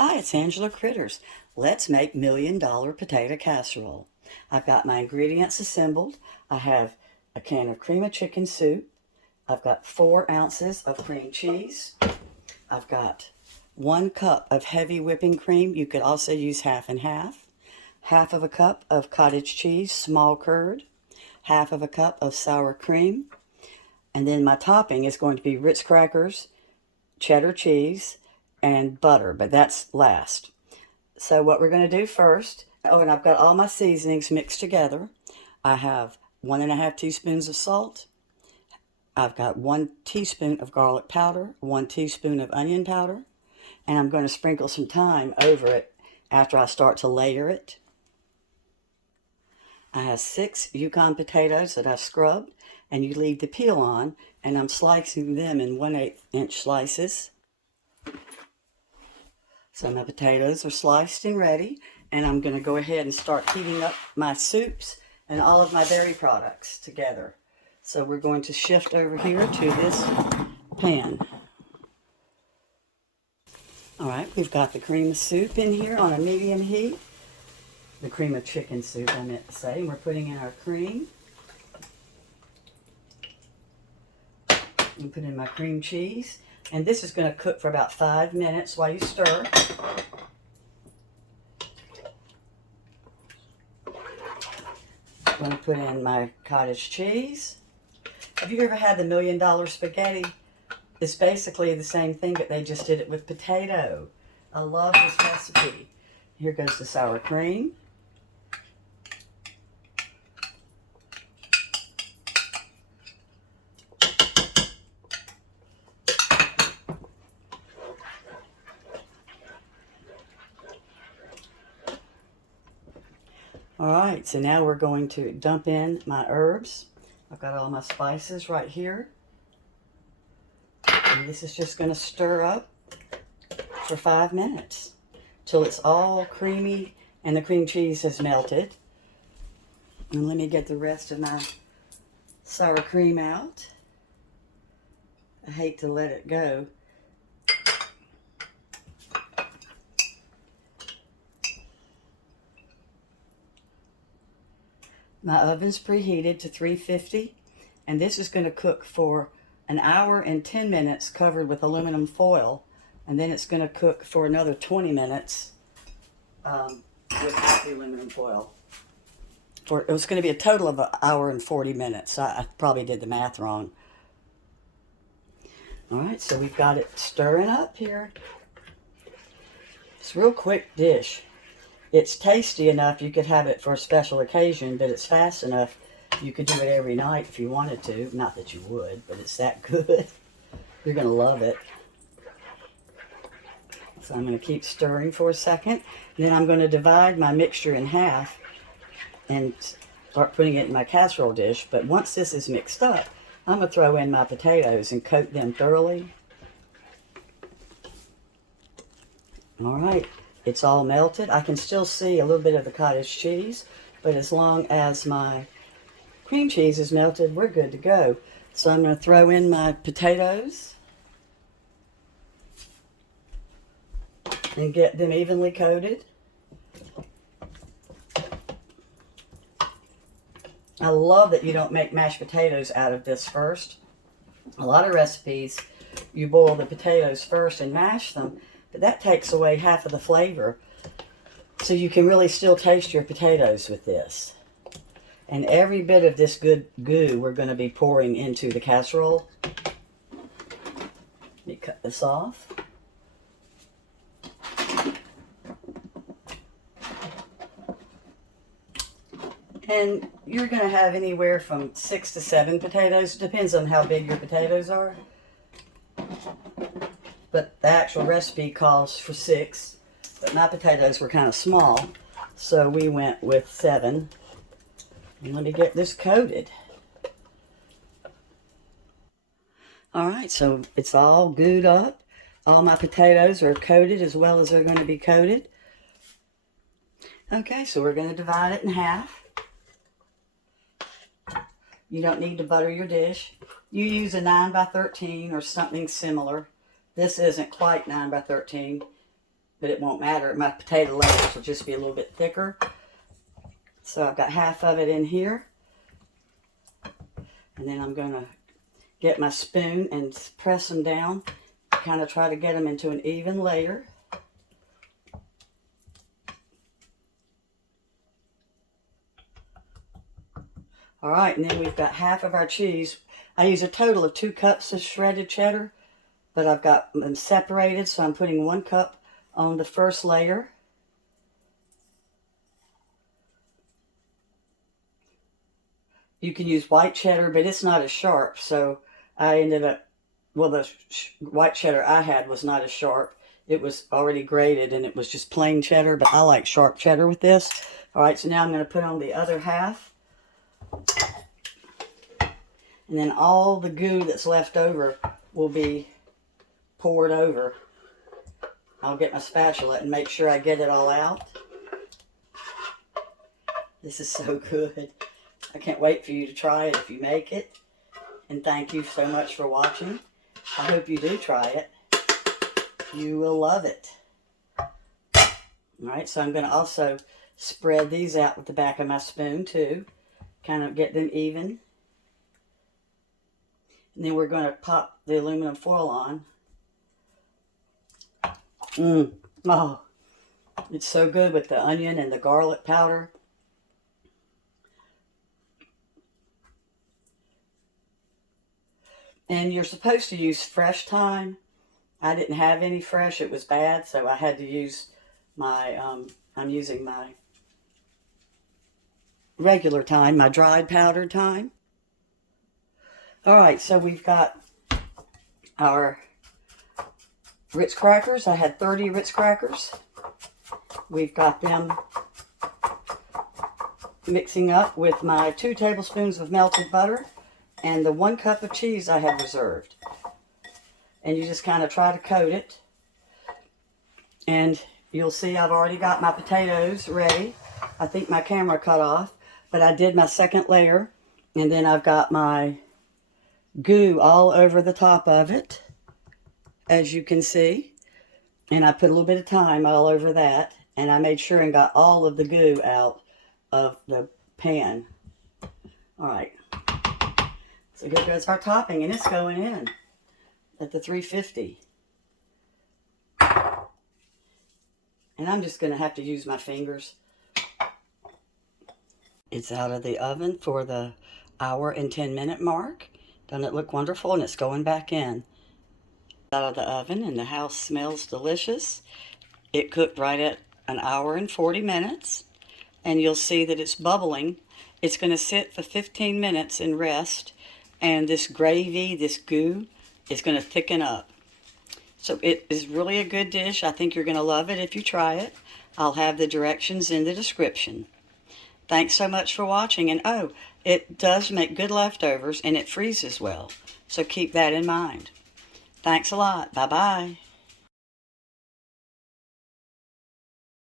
Hi, it's Angela Critters. Let's make $1,000,000 potato casserole. I've got my ingredients assembled. I have a can of cream of chicken soup. I've got 4 ounces of cream cheese. I've got 1 cup of heavy whipping cream. You could also use half and half. Half of a cup of cottage cheese, small curd. Half of a cup of sour cream. And then my topping is going to be Ritz crackers, cheddar cheese, and butter, but that's last. So what we're going to do first, and I've got all my seasonings mixed together. I have 1½ teaspoons of salt. I've got 1 teaspoon of garlic powder, 1 teaspoon of onion powder, and I'm going to sprinkle some thyme over it after I start to layer it. I have 6 Yukon potatoes that I've scrubbed, and you leave the peel on, and I'm slicing them in 1/8 inch slices. So my potatoes are sliced and ready, and I'm going to go ahead and start heating up my soups and all of my dairy products together. So we're going to shift over here to this pan. All right, we've got the cream of soup in here on a medium heat. The cream of chicken soup, I meant to say. And we're putting in our cream. And put in my cream cheese. And this is going to cook for about 5 minutes while you stir. I'm going to put in my cottage cheese. Have you ever had the $1,000,000 spaghetti? It's basically the same thing, but they just did it with potato. I love this recipe. Here goes the sour cream. All right, so now we're going to dump in my herbs. I've got all my spices right here. And this is just going to stir up for 5 minutes till it's all creamy and the cream cheese has melted. And let me get the rest of my sour cream out. I hate to let it go. My oven's preheated to 350, and this is going to cook for 1 hour and 10 minutes covered with aluminum foil, and then it's going to cook for another 20 minutes without the aluminum foil. It was going to be a total of 1 hour and 40 minutes. I probably did the math wrong. All right, so we've got it stirring up here. It's a real quick dish. It's tasty enough you could have it for a special occasion, but it's fast enough you could do it every night if you wanted to. Not that you would, but it's that good. You're going to love it. So I'm going to keep stirring for a second. Then I'm going to divide my mixture in half and start putting it in my casserole dish. But once this is mixed up, I'm going to throw in my potatoes and coat them thoroughly. All right. It's all melted. I can still see a little bit of the cottage cheese, but as long as my cream cheese is melted, we're good to go. So I'm going to throw in my potatoes and get them evenly coated. I love that you don't make mashed potatoes out of this first. A lot of recipes, you boil the potatoes first and mash them, but that takes away half of the flavor. So you can really still taste your potatoes with this. And every bit of this good goo we're going to be pouring into the casserole. Let me cut this off. And you're going to have anywhere from 6 to 7 potatoes. It depends on how big your potatoes are. But the actual recipe calls for 6. But my potatoes were kind of small, so we went with 7. And let me get this coated. All right, so it's all gooed up. All my potatoes are coated as well as they're going to be coated. Okay, so we're going to divide it in half. You don't need to butter your dish. You use a 9 by 13 or something similar. This isn't quite 9 by 13. but it won't matter. My potato layers will just be a little bit thicker. So I've got half of it in here. And then I'm going to get my spoon and press them down. Kind of try to get them into an even layer. All right, and then we've got half of our cheese. I use a total of 2 cups of shredded cheddar, but I've got them separated, so I'm putting 1 cup on the first layer. You can use white cheddar, but it's not as sharp, so I ended up, well, the white cheddar I had was not as sharp. It was already grated, and it was just plain cheddar, but I like sharp cheddar with this. All right, so now I'm going to put on the other half. And then all the goo that's left over will be poured over. I'll get my spatula and make sure I get it all out. This is so good. I can't wait for you to try it if you make it. And thank you so much for watching. I hope you do try it. You will love it. Alright, so I'm going to also spread these out with the back of my spoon too. Kind of get them even. And then we're going to pop the aluminum foil on. Oh, it's so good with the onion and the garlic powder. And you're supposed to use fresh thyme. I didn't have any fresh. It was bad, so I had to use my, I'm using my regular thyme, my dried powdered thyme. All right, so we've got our Ritz crackers. I had 30 Ritz crackers. We've got them mixing up with my 2 tablespoons of melted butter and the 1 cup of cheese I had reserved. And you just kind of try to coat it. And you'll see I've already got my potatoes ready. I think my camera cut off, but I did my second layer. And then I've got my goo all over the top of it, as you can see. And I put a little bit of thyme all over that. And I made sure and got all of the goo out of the pan. All right. So here goes our topping, and it's going in at the 350. And I'm just going to have to use my fingers. It's out of the oven for the 1 and 10 minute mark. Doesn't it look wonderful? And it's going back in. Out of the oven, and the house smells delicious. It cooked right at 1 and 40 minutes. And you'll see that it's bubbling. It's going to sit for 15 minutes and rest. And this gravy, this goo, is going to thicken up. So it is really a good dish. I think you're going to love it if you try it. I'll have the directions in the description. Thanks so much for watching. And oh, it does make good leftovers and it freezes well. So keep that in mind. Thanks a lot. Bye-bye.